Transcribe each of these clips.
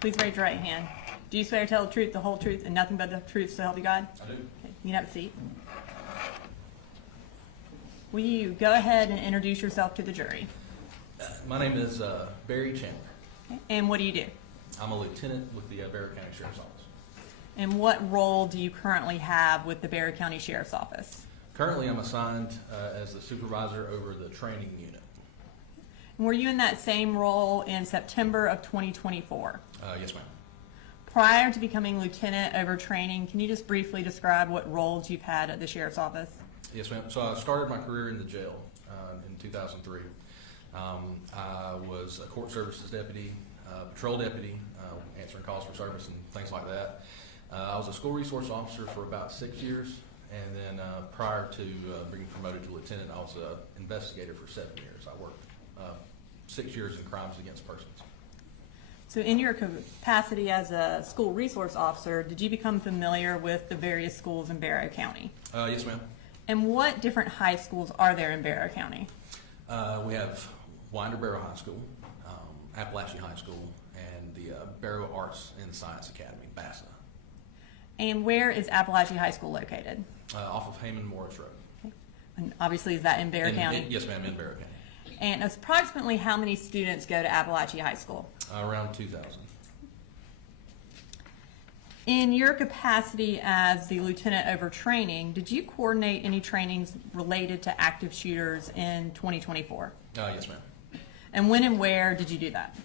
Please raise your right hand. Do you swear to tell the truth, the whole truth, and nothing but the truth, so help you God? I do. Okay, you can have a seat. Will you go ahead and introduce yourself to the jury? My name is Barry Chandler. Okay. And what do you do? I'm a lieutenant with the Barrow County Sheriff's Office. And what role do you currently have with the Barrow County Sheriff's Office? Currently, I'm assigned as the supervisor over the training unit. And were you in that same role in September of 2024? Yes, ma'am. Prior to becoming lieutenant over training, can you just briefly describe what roles you've had at the Sheriff's Office? Yes, ma'am. So I started my career in the jail in 2003. I was a court services deputy, patrol deputy, answering calls for service and things like that. I was a school resource officer for about 6 years, and then prior to being promoted to lieutenant, I was an investigator for 7 years. I worked 6 years in crimes against persons. So in your capacity as a school resource officer, did you become familiar with the various schools in Barrow County? Yes, ma'am. And what different high schools are there in Barrow County? We have Winder Barrow High School, Apalachee High School, and the Barrow Arts and Science Academy, BASA. And where is Apalachee High School located? Off of Heyman Morris Road. Okay. And obviously, is that in Barrow County? Yes, ma'am, in Barrow County. And approximately how many students go to Apalachee High School? Around 2,000. In your capacity as the lieutenant over training, did you coordinate any trainings related to active shooters in 2024? Yes, ma'am. And when and where did you do that?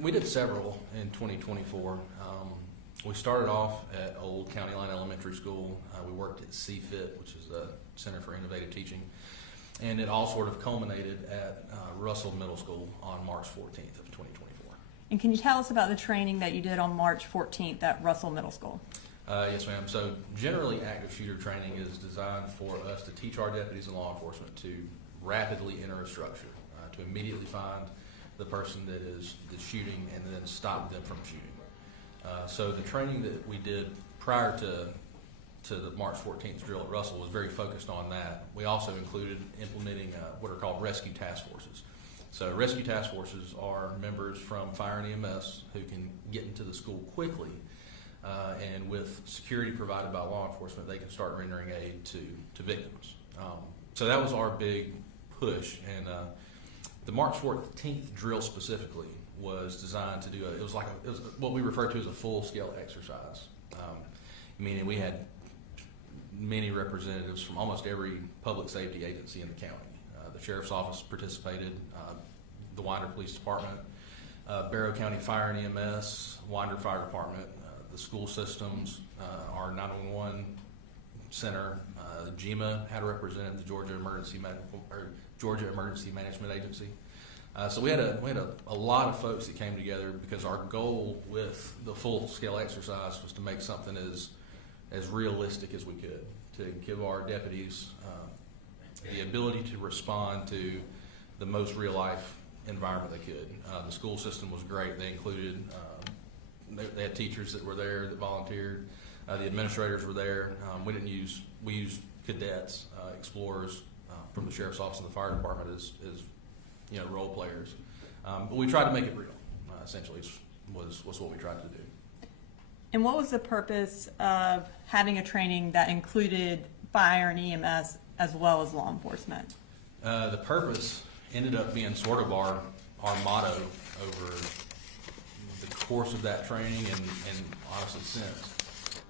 We did several in 2024. We started off at Old County Line Elementary School. We worked at CFIT, which is the Center for Innovative Teaching. And it all sort of culminated at Russell Middle School on March 14th of 2024. And can you tell us about the training that you did on March 14th at Russell Middle School? Yes, ma'am. So generally, active shooter training is designed for us to teach our deputies and law enforcement to rapidly enter a structure, to immediately find the person that is shooting and then stop them from shooting. So the training that we did prior to the March 14th drill at Russell was very focused on that. We also included implementing what are called rescue task forces. So rescue task forces are members from fire and EMS who can get into the school quickly, and with security provided by law enforcement, they can start rendering aid to victims. So that was our big push, and the March 14th drill specifically was designed to do it was what we refer to as a full-scale exercise, meaning we had many representatives from almost every public safety agency in the county. The Sheriff's Office participated, the Winder Police Department, Barrow County Fire and EMS, Winder Fire Department, the school systems, our 911 center, GEMA had a representative, the Georgia Emergency Management Agency. So we had a lot of folks that came together because our goal with the full-scale exercise was to make something as realistic as we could, to give our deputies the ability to respond to the most real-life environment they could. The school system was great. They included, they had teachers that were there that volunteered. The administrators were there. We used cadets, explorers from the Sheriff's Office and the Fire Department as role players. But we tried to make it real, essentially, was what we tried to do. And what was the purpose of having a training that included fire and EMS as well as law enforcement? The purpose ended up being sort of our motto over the course of that training and honestly since.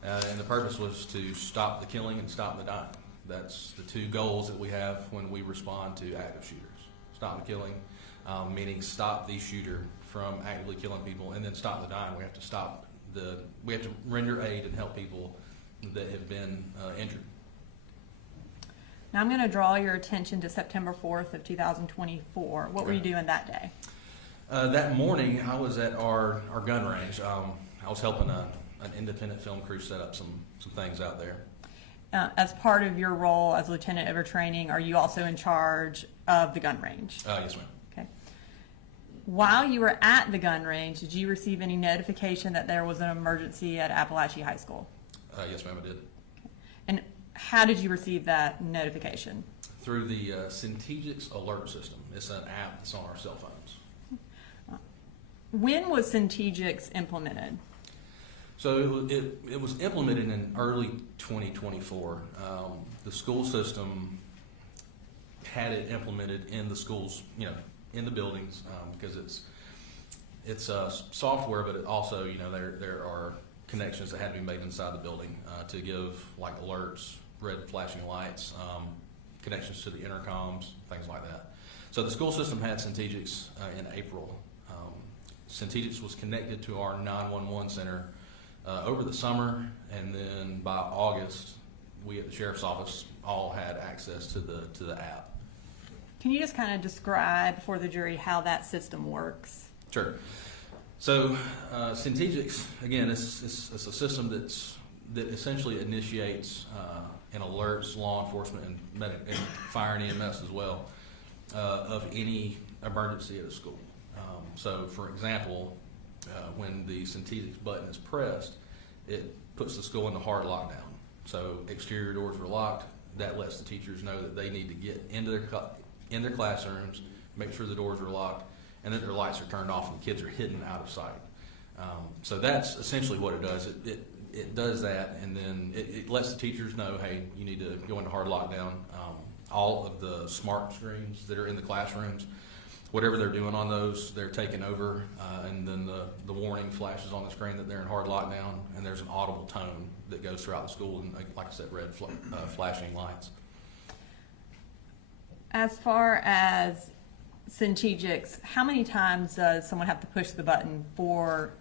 And the purpose was to stop the killing and stop the dying. That's the two goals that we have when we respond to active shooters. Stop the killing, meaning stop the shooter from actively killing people, and then stop the dying. We have to render aid and help people that have been injured. Now I'm going to draw your attention to September 4th of 2024. What were you doing that day? That morning, I was at our gun range. I was helping an independent film crew set up some things out there. As part of your role as lieutenant over training, are you also in charge of the gun range? Yes, ma'am. Okay. While you were at the gun range, did you receive any notification that there was an emergency at Apalachee High School? Yes, ma'am, I did. Okay. And how did you receive that notification? Through the Centegix alert system. It's an app that's on our cell phones. When was Centegix implemented? So it was implemented in early 2024. The school system had it implemented in the schools, in the buildings, because it's software, but it also, there are connections that had to be made inside the building to give like alerts, red flashing lights, connections to the intercoms, things like that. So the school system had Centegix in April. Centegix was connected to our 911 center over the summer, and then by August, we at the sheriff's office all had access to the app. Can you just kind of describe for the jury how that system works? Sure. So Centegix, again, it's a system that essentially initiates and alerts law enforcement and fire and EMS as well of any emergency at a school. So, for example, when the Centegix button is pressed, it puts the school into hard lockdown. So exterior doors are locked. That lets the teachers know that they need to get into their classrooms, make sure the doors are locked, and that their lights are turned off and the kids are hidden out of sight. So that's essentially what it does. It does that, and then it lets the teachers know, hey, you need to go into hard lockdown. All of the smart screens that are in the classrooms, whatever they're doing on those, they're taken over, and then the warning flashes on the screen that they're in hard lockdown, and there's an audible tone that goes throughout the school, and like I said, red flashing lights. As far as Centegix, how many times does someone have to push the button for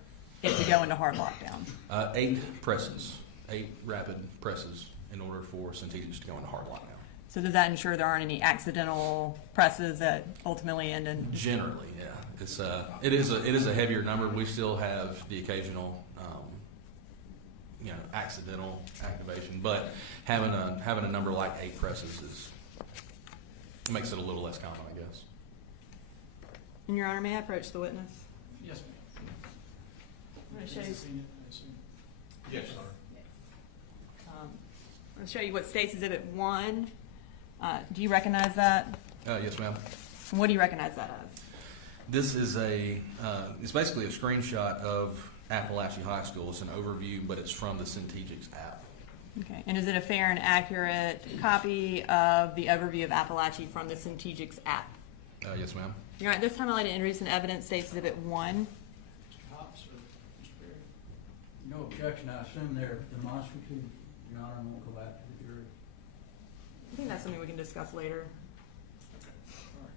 it to go into hard lockdown? 8 presses, 8 rapid presses in order for Centegix to go into hard lockdown. So does that ensure there aren't any accidental presses that ultimately end in? Generally, yeah. It is a heavier number. We still have the occasional, accidental activation, but having a number like 8 presses makes it a little less common, I guess. And Your Honor, may I approach the witness? Yes, ma'am. I'm going to show you. Yes, sir. I'm going to show you what State's Exhibit 1. Do you recognize that? Yes, ma'am. What do you recognize that as? This is it's basically a screenshot of Apalachee High School. It's an overview, but it's from the Centegix app. Okay, and is it a fair and accurate copy of the overview of Apalachee from the Centegix app? Yes, ma'am. You're right. This time I'd like to introduce an evidence, State's Exhibit 1. Mr. Hobbs or Mr. Berry? No objection, I assume they're demonstrative, Your Honor, and won't go back to the jury. I think that's something we can discuss later. All right.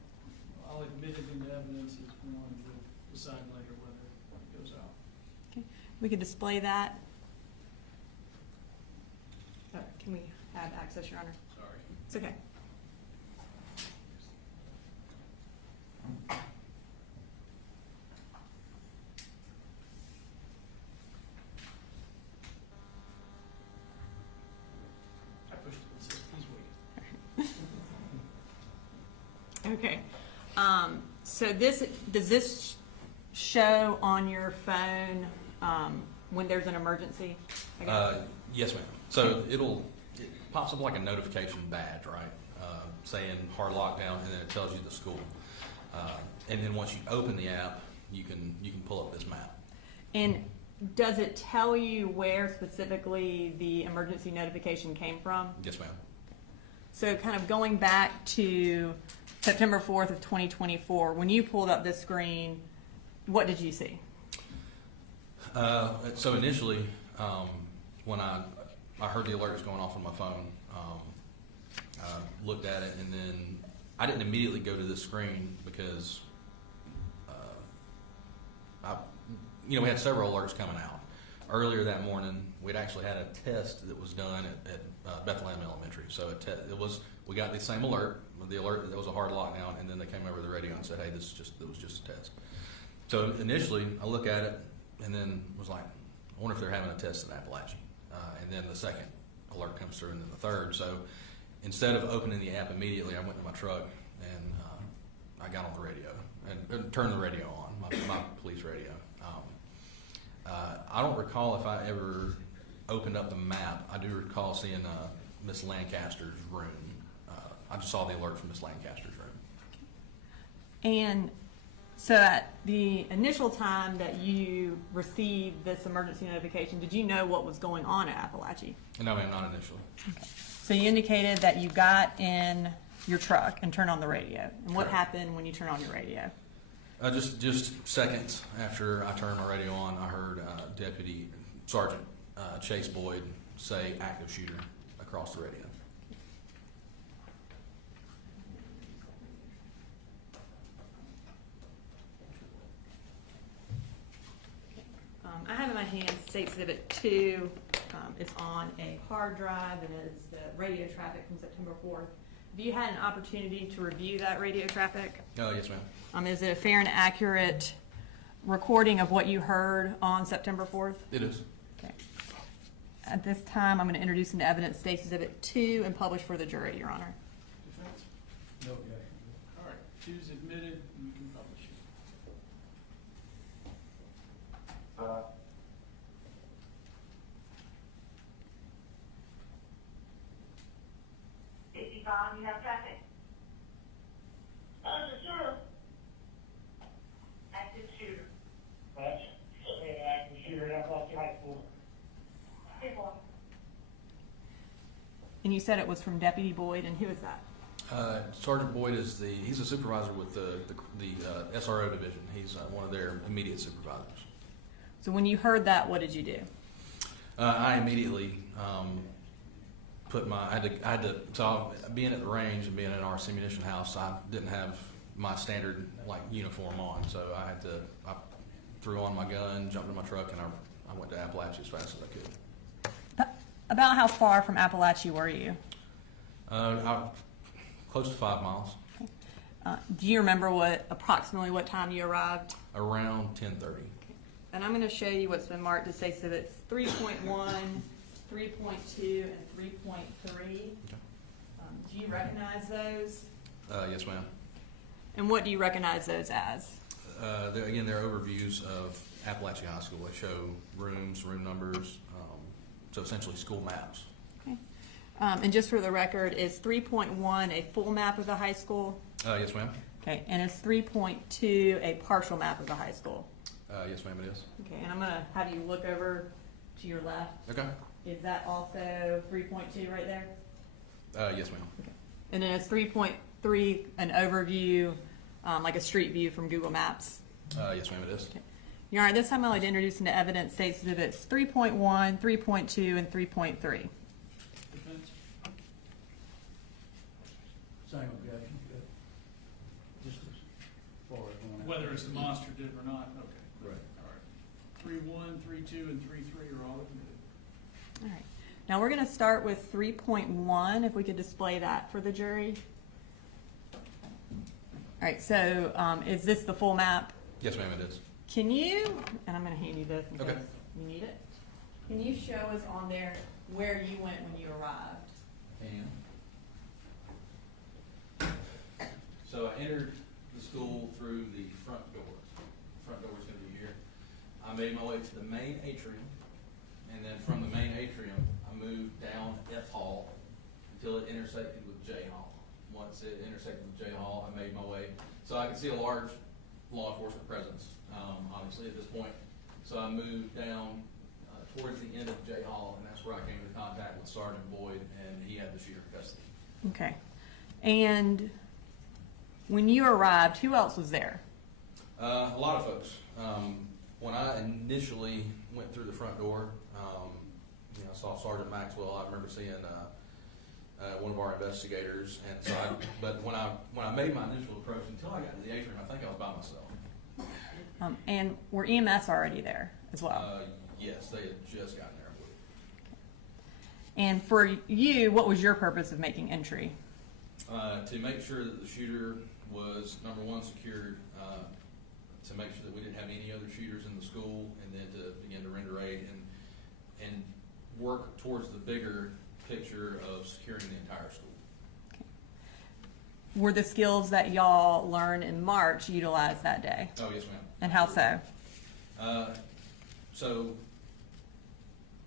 I'll admit it into evidence as one, and we'll decide later whether it goes out. Okay, we could display that. Can we have access, Your Honor? Sorry. It's okay. I pushed it. It says please wait. Okay. So does this show on your phone when there's an emergency? I guess? Yes, ma'am. So it pops up like a notification badge, right? Saying hard lockdown, and then it tells you the school. And then once you open the app, you can pull up this map. And does it tell you where specifically the emergency notification came from? Yes, ma'am. So kind of going back to September 4th of 2024, when you pulled up this screen, what did you see? So initially, when I heard the alert was going off on my phone, I looked at it, and then I didn't immediately go to this screen because we had several alerts coming out. Earlier that morning, we'd actually had a test that was done at Bethlehem Elementary. So we got the same alert, the alert that there was a hard lockdown, and then they came over the radio and said, hey, it was just a test. So initially, I look at it and then was like, I wonder if they're having a test in Apalachee. And then the second alert comes through, and then the third. So instead of opening the app immediately, I went to my truck and I got on the radio and turned the radio on, my police radio. I don't recall if I ever opened up the map. I do recall seeing Miss Lancaster's room. I just saw the alert from Miss Lancaster's room. And So at the initial time that you received this emergency notification, did you know what was going on at Apalachee? No, ma'am, not initially. So you indicated that you got in your truck and turned on the radio. And what Correct. happened when you turned on your radio? Just seconds after I turned my radio on, I heard Deputy Sergeant Chase Boyd say active shooter across the radio. I have in my hand State Exhibit 2. It's on a hard drive, and it's the radio traffic from September 4th. Have you had an opportunity to review that radio traffic? Yes, ma'am. Is it a fair and accurate recording of what you heard on September 4th? It is. Okay. At this time, I'm going to introduce into evidence State Exhibit 2 and publish for the jury, Your Honor. Defense? No objection. All right, 2's admitted, and you can publish it. Yvonne, you have traffic? Sure. Active shooter. That's an active shooter at Apalachee High School. Hey, boy. And you said it was from Deputy Boyd, and who is that? Sergeant Boyd is he's a supervisor with the SRO division. He's one of their immediate supervisors. So when you heard that, what did you do? I immediately put I had to, so being at the range and being in our ammunition house, I didn't have my standard uniform on, so I threw on my gun, jumped in my truck, and I went to Apalachee as fast as I could. About how far from Apalachee were you? Close to 5 miles. Do you remember approximately what time you arrived? Around 10:30. And I'm going to show you what's been marked as State Exhibits 3.1, 3.2, and 3.3. Do you recognize those? Yes, ma'am. And what do you recognize those as? They're overviews of Apalachee High School. They show rooms, room numbers, so essentially school maps. Okay. And just for the record, is 3.1 a full map of the high school? Yes, ma'am. Okay. And is 3.2 a partial map of the high school? Yes, ma'am, it is. Okay. And I'm going to have you look over to your left. Okay. Is that also 3.2 right there? Yes, ma'am. Okay. And then is 3.3 an overview, like a street view from Google Maps? Yes, ma'am, it is. Okay. Your Honor, this time I'd like to introduce into evidence State Exhibits 3.1, 3.2, and 3.3. Defense? Same objection. Good. Just as far as going out. Whether it's demonstrative or not, okay. Right. All right. 3.1, 3.2, and 3.3 are all admitted. All right. Now we're going to start with 3.1, if we could display that for the jury. All right, so is this the full map? Yes, ma'am, it is. Can you, and I'm going to hand you this in Okay. case you need it. Can you show us on there where you went when you arrived? So I entered the school through the front door. Front door is going to be here. I made my way to the main atrium, and then from the main atrium, I moved down F Hall until it intersected with J Hall. Once it intersected with J Hall, I made my way. So I could see a large law enforcement presence, obviously, at this point. So I moved down towards the end of J Hall, and that's where I came into contact with Sergeant Boyd, and he had the shooter in custody. Okay. And when you arrived, who else was there? A lot of folks. When I initially went through the front door, I saw Sergeant Maxwell. I remember seeing one of our investigators, and so but when I made my initial approach, until I got to the atrium, I think I was by myself. And were EMS already there as well? Yes, they had just gotten there. And for you, what was your purpose of making entry? To make sure that the shooter was, number one, secured, to make sure that we didn't have any other shooters in the school, and then to begin to render aid and work towards the bigger picture of securing the entire school. Were the skills that y'all learned in March utilized that day? Oh, yes, ma'am. And how so? So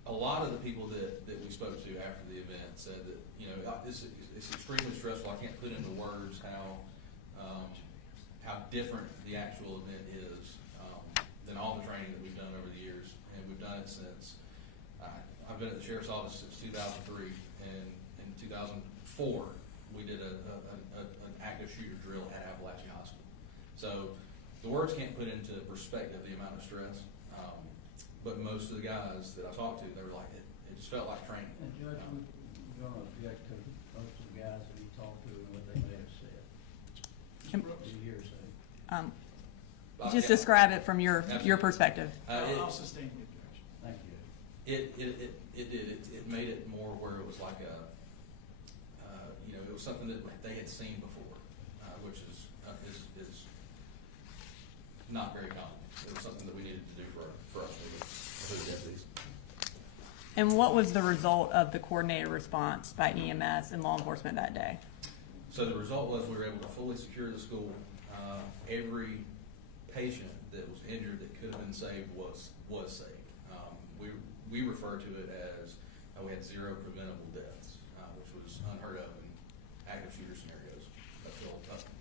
a lot of the people that we spoke to after the event said that, it's extremely stressful. I can't put into words how different the actual event is than all the training that we've done over the years, and we've done it since I've been at the sheriff's office since 2003, and in 2004 we did an active shooter drill at Apalachee High School. So the words can't put into perspective the amount of stress, but most of the guys that I talked to, they were like, it just felt like training. And Judge, we're gonna object to most of the guys that you talked to and what they may have said. What do you hear say? Just Yeah. describe it from your Absolutely. perspective. I'll sustain the objection. Thank you. It did. It made it more where it was like it was something that they had seen before, which is not very common. It was something that we needed to do for our deputies. And what was the result of the coordinated response by EMS and law enforcement that day? So the result was we were able to fully secure the school. Every patient that was injured that could have been saved was saved. We refer to it as we had 0 preventable deaths, which was unheard of in active shooter scenarios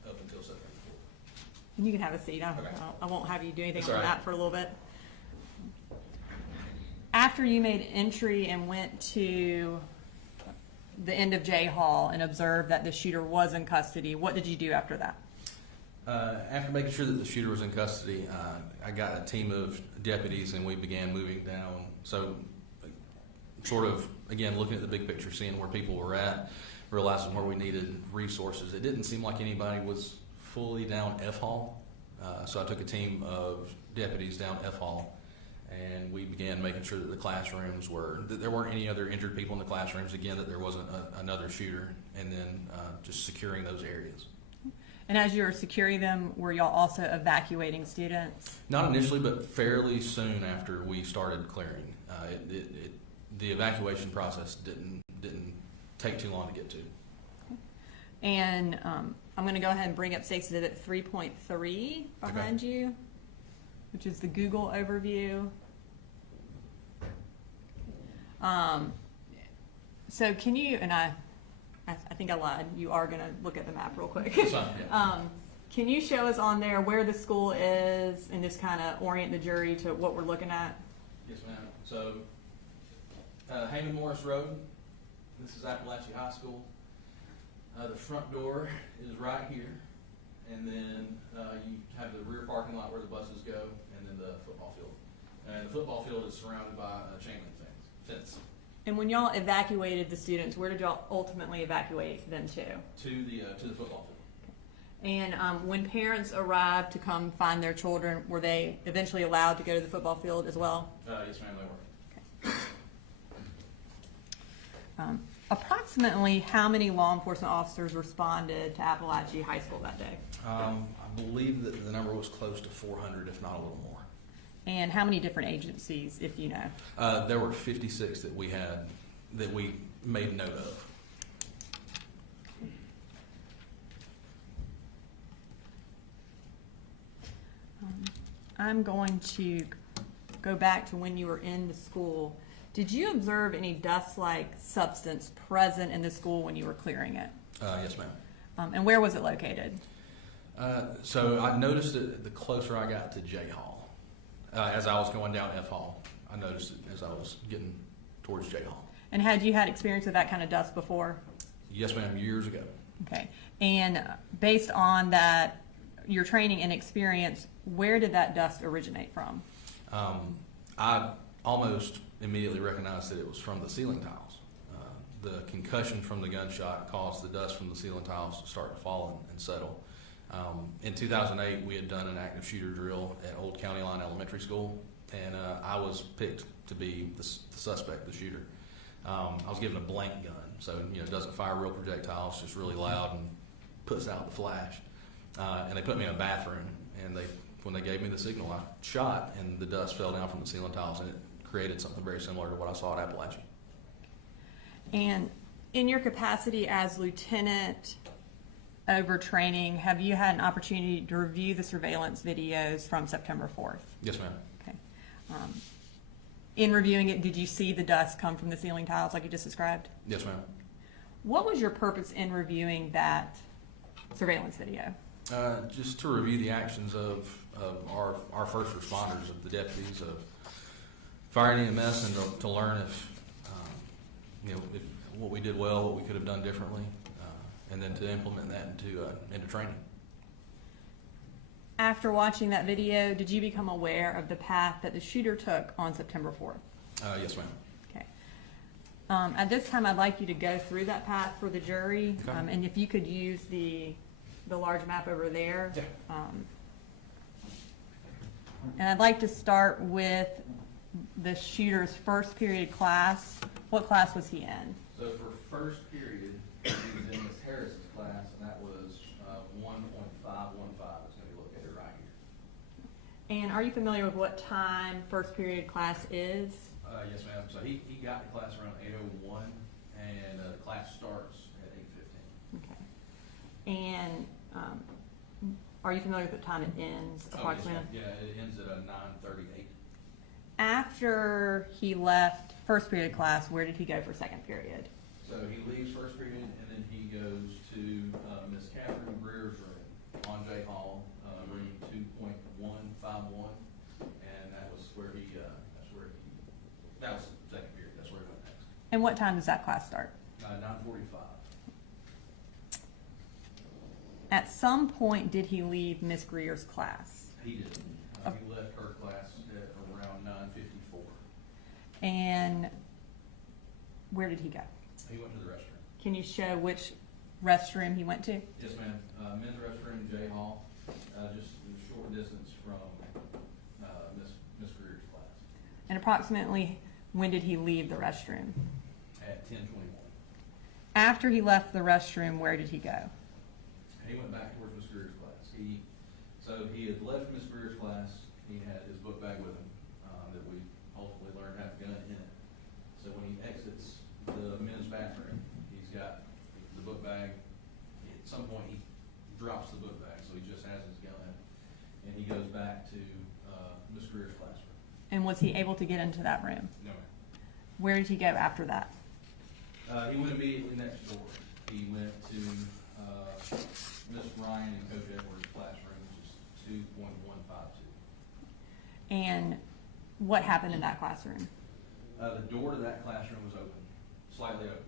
up until September 4th. And you can have a seat. Okay. I won't have you do anything That's on all right. that for a little bit. After you made entry and went to the end of J Hall and observed that the shooter was in custody, what did you do after that? After making sure that the shooter was in custody, I got a team of deputies and we began moving down. So sort of, again, looking at the big picture, seeing where people were at, realizing where we needed resources. It didn't seem like anybody was fully down F Hall. So I took a team of deputies down F Hall and we began making sure that the classrooms that there weren't any other injured people in the classrooms, again, that there wasn't another shooter, and then just securing those areas. And as you were securing them, were y'all also evacuating students? Not initially, but fairly soon after we started clearing. The evacuation process didn't take too long to get to. And I'm going to go ahead and bring up State Exhibit 3.3 behind you, which is the Google overview. So can you, and I think I lied, you are going to look at the map real quick. That's fine, yeah. Can you show us on there where the school is and just kind of orient the jury to what we're looking at? Yes, ma'am. So, Heyman Morris Road, this is Apalachee High School. The front door is right here, and then you have the rear parking lot where the buses go, and then the football field. And the football field is surrounded by a chain link fence. And when y'all evacuated the students, where did y'all ultimately evacuate them to? To the football field. And when parents arrived to come find their children, were they eventually allowed to go to the football field as well? Yes, ma'am, they were. Approximately how many law enforcement officers responded to Apalachee High School that day? I believe that the number was close to 400, if not a little more. And how many different agencies, if you know? There were 56 that we made note of. I'm going to go back to when you were in the school. Did you observe any dust-like substance present in the school when you were clearing it? Yes, ma'am. And where was it located? So I noticed it the closer I got to J Hall. As I was going down F Hall, I noticed it as I was getting towards J Hall. And had you had experience with that kind of dust before? Yes, ma'am, years ago. Okay. And based on that, your training and experience, where did that dust originate from? I almost immediately recognized that it was from the ceiling tiles. The concussion from the gunshot caused the dust from the ceiling tiles to start to fall and settle. In 2008, we had done an active shooter drill at Old County Line Elementary School, and I was picked to be the suspect, the shooter. I was given a blank gun, so it doesn't fire real projectiles, just really loud and puts out the flash. And they put me in a bathroom, and when they gave me the signal, I shot, and the dust fell down from the ceiling tiles, and it created something very similar to what I saw at Apalachee. And in your capacity as lieutenant over training, have you had an opportunity to review the surveillance videos from September 4th? Yes, ma'am. Okay. In reviewing it, did you see the dust come from the ceiling tiles like you just described? Yes, ma'am. What was your purpose in reviewing that surveillance video? Just to review the actions of our first responders, of the deputies, of fire and EMS, and to learn if, if what we did well, what we could have done differently, and then to implement that into training. After watching that video, did you become aware of the path that the shooter took on September 4th? Yes, ma'am. Okay. At this time, I'd like you to go through that path for the jury, Okay. and if you could use the large map over there. Yeah. And I'd like to start with the shooter's first period class. What class was he in? So for first period, he was in Miss Harris's class, and that was 1.515. It's going to be located right here. And are you familiar with what time first period class is? Yes, ma'am. So he got to class around 8:01, and the class starts at 8:15. Okay. And are you familiar with what time it ends approximately? Oh, yes, ma'am. Yeah, it ends at 9:38. After he left first period class, where did he go for second period? So he leaves first period, and then he goes to Miss Catherine Greer's room on J Hall, room 2.151, and that was second period. That's where he went next. And what time does that class start? 9:45. At some point, did he leave Miss Greer's class? He did. He left her class at around 9:54. And where did he go? He went to the restroom. Can you show which restroom he went to? Yes, ma'am. Men's restroom, J Hall, just a short distance from Miss Greer's class. And approximately when did he leave the restroom? At 10:21. After he left the restroom, where did he go? He went back towards Miss Greer's class. So he had left Miss Greer's class. He had his book bag with him that we ultimately learned had a gun in it. So when he exits the men's bathroom, he's got the book bag. At some point, he drops the book bag, so he just has his gun, and he goes back to Miss Greer's classroom. And was he able to get into that room? No, ma'am. Where did he go after that? He went immediately next door. He went to Miss Ryan and Coach Edwards' classroom, which is 2.152. And what happened in that classroom? The door to that classroom was open, slightly open,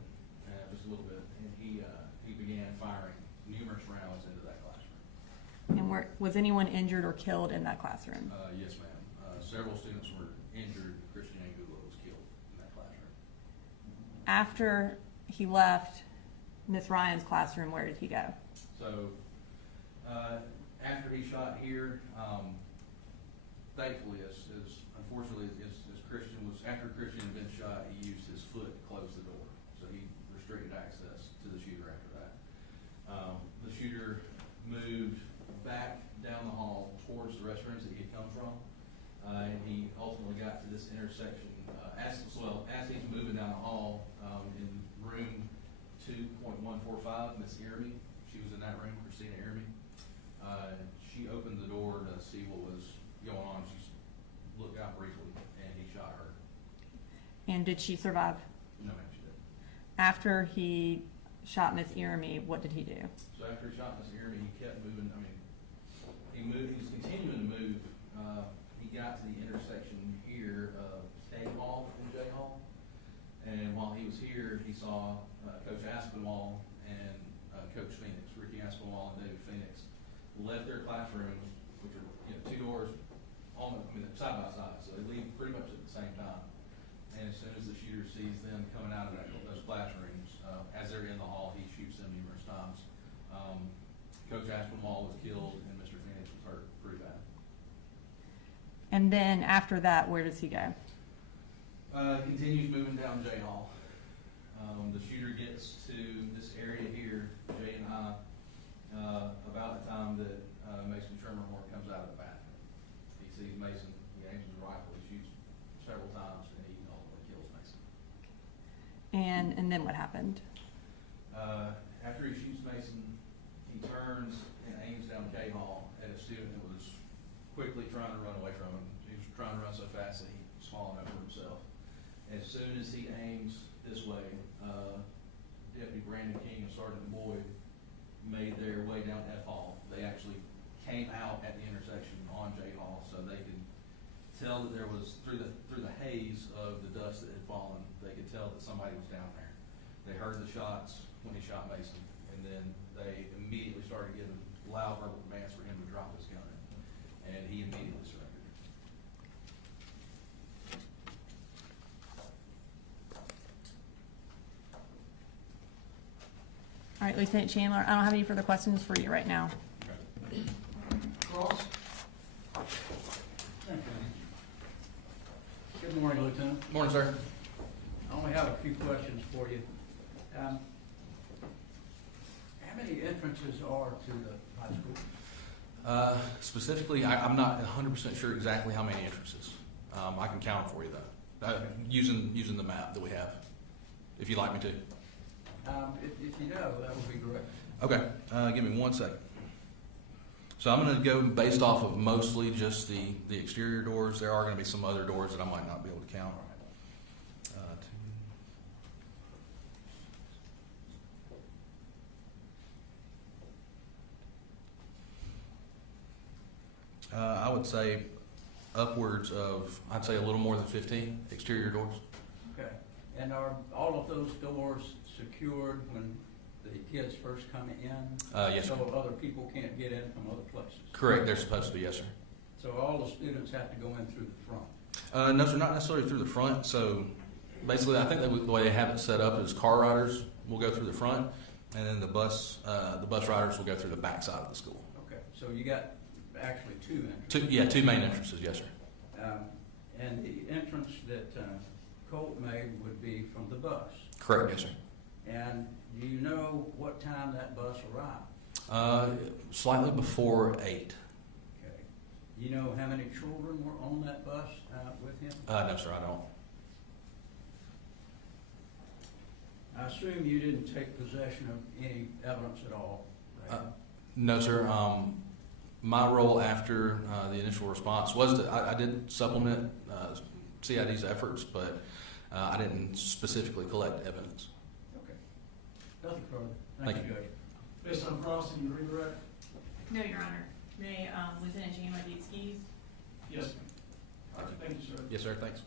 just a little bit, and he began firing numerous rounds into that classroom. And was anyone injured or killed in that classroom? Yes, ma'am. Several students were injured. Christian Angulo was killed in that classroom. After he left Miss Ryan's classroom, where did he go? So after he shot here, thankfully, as unfortunately as Christian was, after Christian had been shot, he used his foot to close the door. So he restricted access to the shooter after that. The shooter moved back down the hall towards the restrooms that he had come from, and he ultimately got to this intersection. As he's moving down the hall, in room 2.145, Miss Irmy, she was in that room, Christina Irmy. She opened the door to see what was going on. She looked out briefly, and he shot her. And did she survive? No, ma'am, she didn't. After he shot Miss Irmy, what did he do? So after he shot Miss Irmy, he kept moving. He was continuing to move. He got to the intersection here of K Hall and J Hall, and while he was here, he saw Coach Aspinwall and Coach Phoenix, Ricky Aspinwall and David Phoenix, left their classrooms, which are two doors side by side, so they leave pretty much at the same time. And as soon as the shooter sees them coming out of those classrooms, as they're in the hall, he shoots them numerous times. Coach Aspinwall was killed, and Mr. Phoenix was hurt pretty bad. And then after that, where does he go? Continues moving down J Hall. The shooter gets to this area here, Jay and I, about the time that Mason Tremorhorn comes out of the bathroom. He sees Mason, he aims his rifle, he shoots several times, and he ultimately kills Mason. And then what happened? After he shoots Mason, he turns and aims down K Hall at a student that was quickly trying to run away from him. He was trying to run so fast that he was falling over himself. As soon as he aims this way, Deputy Brandon King and Sergeant Boyd made their way down F Hall. They actually came out at the intersection on J Hall, so they could tell that there was, through the haze of the dust that had fallen, they could tell that somebody was down there. They heard the shots when he shot Mason, and then they immediately started giving loud verbal commands for him to drop his gun, and he immediately surrendered. All right, Lieutenant Chandler, I don't have any further questions for you right now. Cross? Thank you. Good morning, Lieutenant. Morning, sir. I only have a few questions for you. How many entrances are to the high school? Specifically, I'm not 100% sure exactly how many entrances. I can count them for you, though, using the map that we have, if you'd like me to. If you know, that would be great. Okay, give me 1 second. So I'm going to go based off of mostly just the exterior doors. There are going to be some other doors that I might not be able to count. I would say upwards of, I'd say a little more than 15 exterior doors. Okay. And are all of those doors secured when the kids first come in? Yes, sir. So other people can't get in from other places? Correct, they're supposed to be, yes, sir. So all the students have to go in through the front? No, sir, not necessarily through the front. So basically, I think that the way they have it set up is car riders will go through the front, and then the bus riders will go through the back side of the school. Okay, so you got actually two entrances? Two main entrances, yes, sir. And the entrance that Colt made would be from the bus? Correct, yes, sir. And do you know what time that bus arrived? Slightly before 8. Okay. You know how many children were on that bus with him? No, sir, I don't. I assume you didn't take possession of any evidence at all, right? No, sir. My role after the initial response was that I did supplement CID's efforts, but I didn't specifically collect evidence. Okay. Nothing further. Thank Thank you, Judge. Based on crossing, you redirect? No, Your Honor. May Lieutenant Chandler be excused? Yes, ma'am. All right, thank you, sir. Yes, sir, thanks.